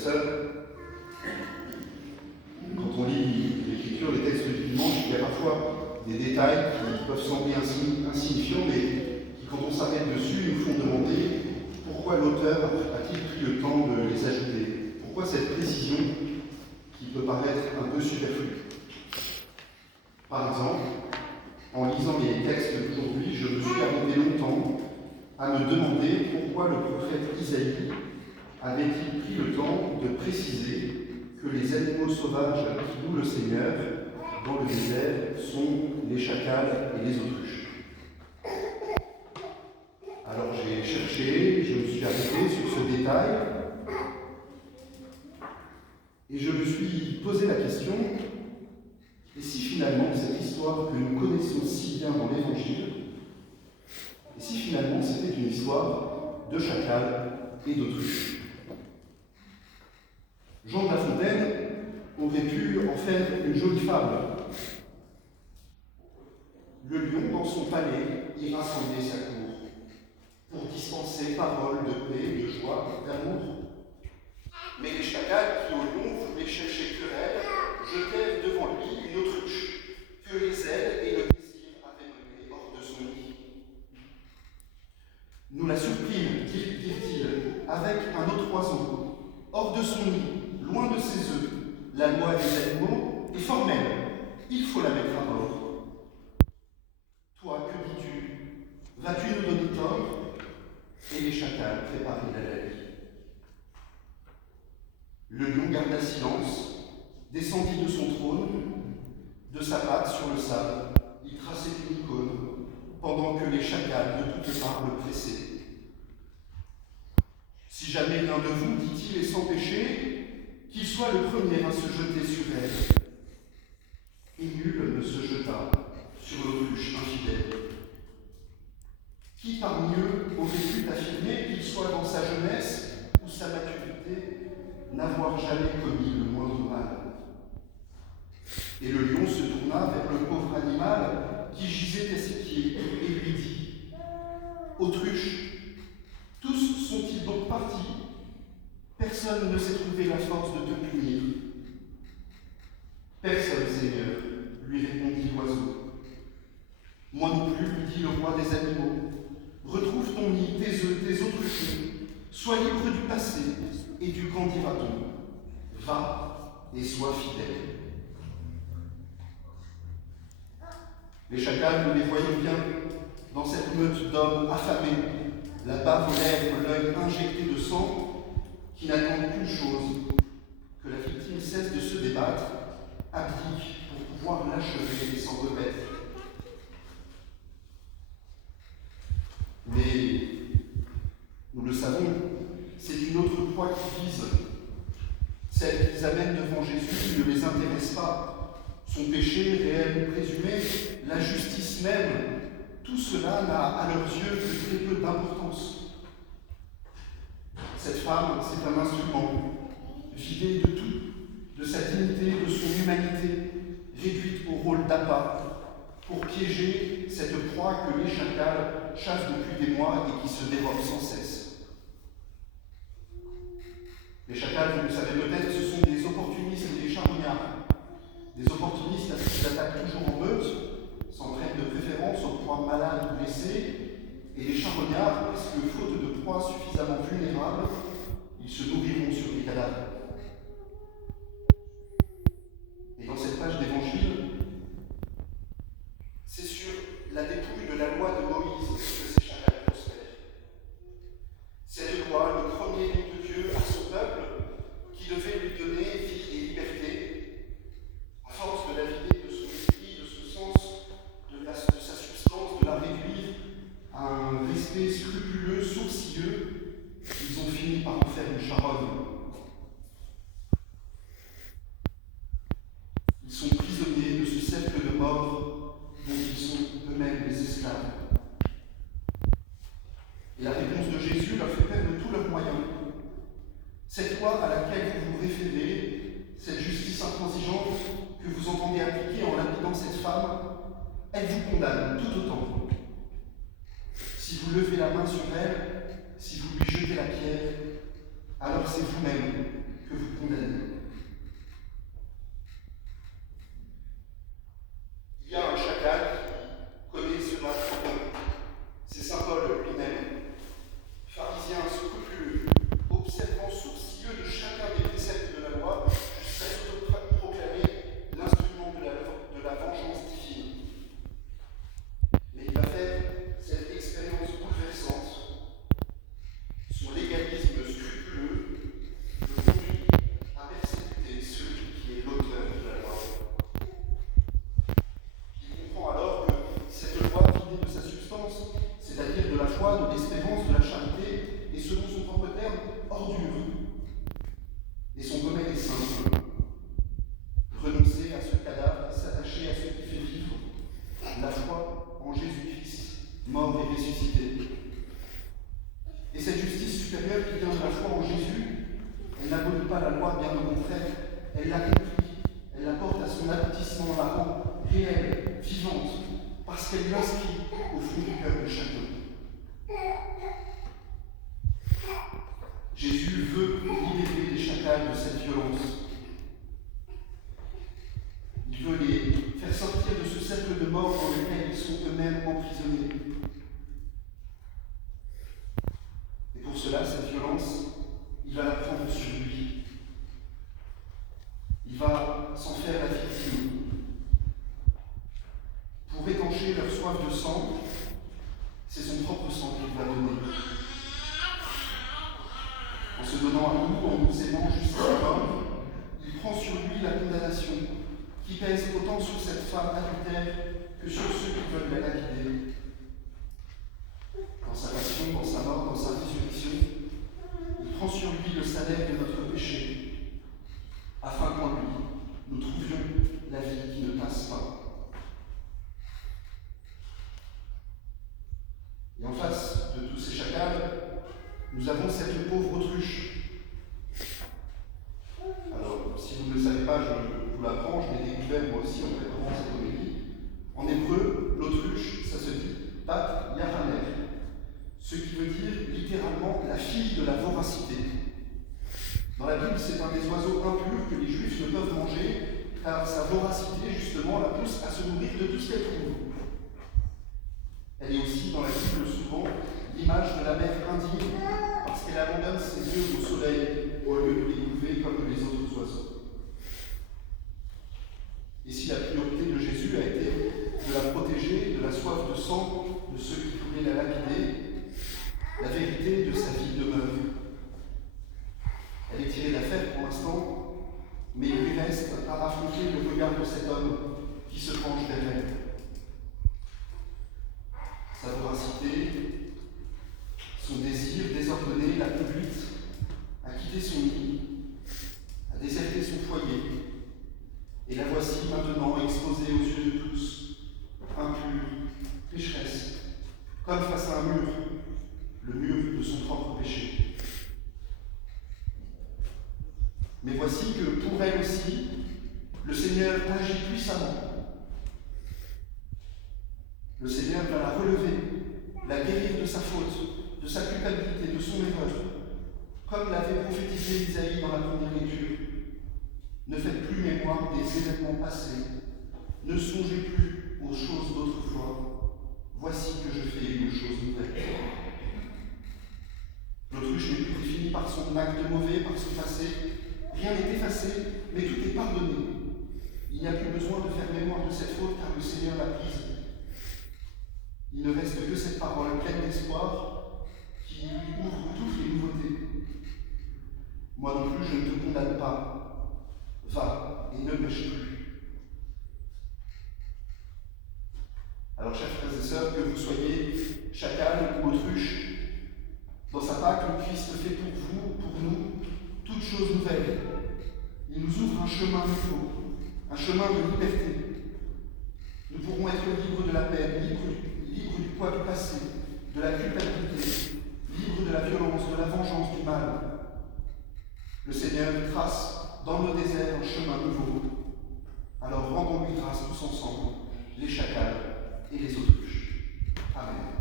sœurs, quand on lit l'Écriture, les textes du dimanche, il y a parfois des détails qui peuvent sembler insignifiants, mais qui, quand on s'arrête dessus, nous font demander pourquoi l'auteur a-t-il pris le temps de les ajouter. Pourquoi cette précision qui peut paraître un peu superflue. Par exemple, en lisant les textes d'aujourd'hui, je me suis arrêté longtemps à me demander pourquoi le prophète Isaïe avait-il pris le temps de préciser que les animaux sauvages qui louent le Seigneur dans le désert sont les chacals et les autruches. Alors j'ai cherché, je me suis arrêté sur ce détail et je me suis posé la question, et si finalement cette histoire que nous connaissons si bien dans l'Évangile, et si finalement c'était une histoire de chacals et d'autruches? Jean de La Fontaine aurait pu en faire une jolie fable. Le lion dans son palais y rassemblait sa cour, pour dispenser paroles de paix, de joie, d'amour. Mais les chacals qui au lion voulaient chercher querelle, jetèrent devant lui une autruche, que les ailes et le plaisir avaient menée hors de son nid. Nous la surprîmes, dirent-ils, avec un autre oiseau, hors de son nid, loin de ses œufs. La loi des animaux est formelle, il faut la mettre à mort. Toi, que dis-tu? Vas-tu nous donner tort? Et les chacals préparèrent la vie. Le lion garda silence, descendit de son trône, de sa patte sur le sable, il traçait une icône, pendant que les chacals de toutes parts le pressaient. Si jamais l'un de vous, dit-il, est sans péché, qu'il soit le premier à se jeter sur elle. Et nul ne se jeta sur l'autruche infidèle. Qui parmi eux aurait pu affirmer qu'il soit dans sa jeunesse ou sa maturité n'avoir jamais commis le moindre mal? Et le lion se tourna vers le pauvre animal qui gisait à ses pieds et lui dit: Autruche, tous sont-ils donc partis? Personne ne s'est trouvé la force de te punir. Personne, Seigneur, lui répondit l'oiseau. Moi non plus, lui dit le roi des animaux. Retrouve ton nid, tes œufs, tes autruches. Sois libre du passé et du qu'en dira-t-on. Va et sois fidèle. Les chacals, nous les voyons bien, dans cette meute d'hommes affamés, la bave aux lèvres, l'œil injecté de sang, qui n'attendent qu'une chose, que la victime cesse de se débattre, abdique pour pouvoir l'achever et s'en remettre. Mais, nous le savons, c'est une autre proie qui vise. Celle qu'ils amènent devant Jésus ne les intéresse pas. Son péché, réel ou présumé, la justice même, tout cela n'a à leurs yeux que très peu d'importance. Cette femme, c'est un instrument, vidé de tout, de sa dignité, de son humanité, réduite au rôle d'appât, pour piéger cette proie que les chacals chassent depuis des mois et qui se dérobe sans cesse. Les chacals, vous le savez peut-être, ce sont des opportunistes et des charognards. Des opportunistes parce qu'ils attaquent toujours en meute, sans prête de préférence aux proies malades ou blessées, et les charognards parce que, faute de proies suffisamment vulnérables, ils se nourriront sur les cadavres. Et dans cette page d'évangile, c'est sur la dépouille de la loi de Moïse que ces chacals prospèrent. Cette loi, le premier don de Dieu à son peuple, qui devait lui donner vie et liberté, à force de la vider de son esprit, de ce sens, de sa substance, de la réduire à un respect scrupuleux, sourcilleux, ils ont fini par en faire une charogne. Ils sont prisonniers de ce cercle de mort dont ils sont eux-mêmes les esclaves. Et la réponse de Jésus leur fait perdre tous leurs moyens. Cette loi à laquelle vous vous référez, cette justice intransigeante que vous entendez appliquer en lapidant cette femme, elle vous condamne tout autant. Si vous levez la main sur elle, si vous lui jetez la pierre, alors c'est vous-même que vous condamnez. Il y a un chacal qui connaît cela très bien. C'est saint Paul lui-même, pharisien scrupuleux, observant sourcilleux de chacun des préceptes de la loi, jusqu'à s'autoproclamer l'instrument de la vengeance divine. Mais il va faire cette expérience bouleversante. Son légalisme scrupuleux le conduit à persécuter celui qui est l'auteur de la loi. Il comprend alors que cette loi vidée de sa substance, c'est-à-dire de la foi, de l'espérance, de la charité, est selon son propre terme, ordure. Et son remède est simple. Renoncer à ce cadavre, s'attacher à ce qui fait vivre, la foi en Jésus-Christ, mort et ressuscité. Et cette justice supérieure qui vient de la foi en Jésus, elle n'abolit pas la loi, bien au contraire, elle l'accomplit, elle la porte à son aboutissement, la rend réelle, vivante, parce qu'elle l'inscrit au fond du cœur de chacun. Jésus veut libérer les chacals de cette violence. Il veut les faire sortir de ce cercle de mort dans lequel ils sont eux-mêmes emprisonnés. Et pour cela, cette violence, il va la prendre sur lui. Il va s'en faire la victime. Pour étancher leur soif de sang, c'est son propre sang qu'il va donner. En se donnant à nous, en nous aimant jusqu'à la mort, il prend sur lui la condamnation qui pèse autant sur cette femme adultère que sur ceux qui veulent la lapider. Dans sa passion, dans sa mort, dans sa résurrection, il prend sur lui le salaire de notre péché, afin qu'en lui, nous trouvions la vie qui ne passe pas. Et en face de tous ces chacals, nous avons cette pauvre autruche. Alors, si vous ne le savez pas, je vous l'apprends, je l'ai découvert moi aussi en préparant cette homélie. En hébreu, l'autruche, ça se dit Bat Yaraner, ce qui veut dire littéralement la fille de la voracité. Dans la Bible, c'est un des oiseaux impurs que les Juifs ne peuvent manger, car sa voracité, justement, la pousse à se nourrir de tout ce qu'elle trouve. Elle est aussi, dans la Bible, souvent l'image de la mère indigne, parce qu'elle abandonne ses yeux au soleil au lieu de les couver comme les autres oiseaux. Et si la priorité de Jésus a été de la protéger de la soif de sang de ceux qui voulaient la lapider, la vérité de sa vie demeure. Elle est tirée d'affaire pour l'instant, mais il lui reste à affronter le regard de cet homme qui se penche vers elle. Sa voracité, son désir désordonné l'a conduite à quitter son lit, à déserter son foyer. Et la voici maintenant exposée aux yeux de tous, impure, pécheresse, comme face à un mur, le mur de son propre péché. Mais voici que pour elle aussi, le Seigneur agit puissamment. Le Seigneur va la relever, la guérir de sa faute, de sa culpabilité, de son erreur, comme l'avait prophétisé Isaïe dans la première lecture. Ne faites plus mémoire des événements passés, ne songez plus aux choses d'autrefois. Voici que je fais une chose nouvelle. L'autruche n'est plus définie par son acte mauvais, par son passé. Rien n'est effacé, mais tout est pardonné. Il n'y a plus besoin de faire mémoire de cette faute, car le Seigneur l'a prise. Il ne reste que cette parole pleine d'espoir qui lui ouvre toutes les nouveautés. Moi non plus, je ne te condamne pas. Va et ne pêche plus. Alors, chers frères et sœurs, que vous soyez chacal ou autruche, dans sa Pâque, le Christ fait pour vous, pour nous, toutes choses nouvelles. Il nous ouvre un chemin nouveau, un chemin de liberté. Nous pourrons être libres de la peine, libres du poids du passé, de la culpabilité, libres de la violence, de la vengeance, du mal. Le Seigneur trace dans nos déserts un chemin nouveau. Alors rendons-lui grâce tous ensemble, les chacals et les autruches. Amen.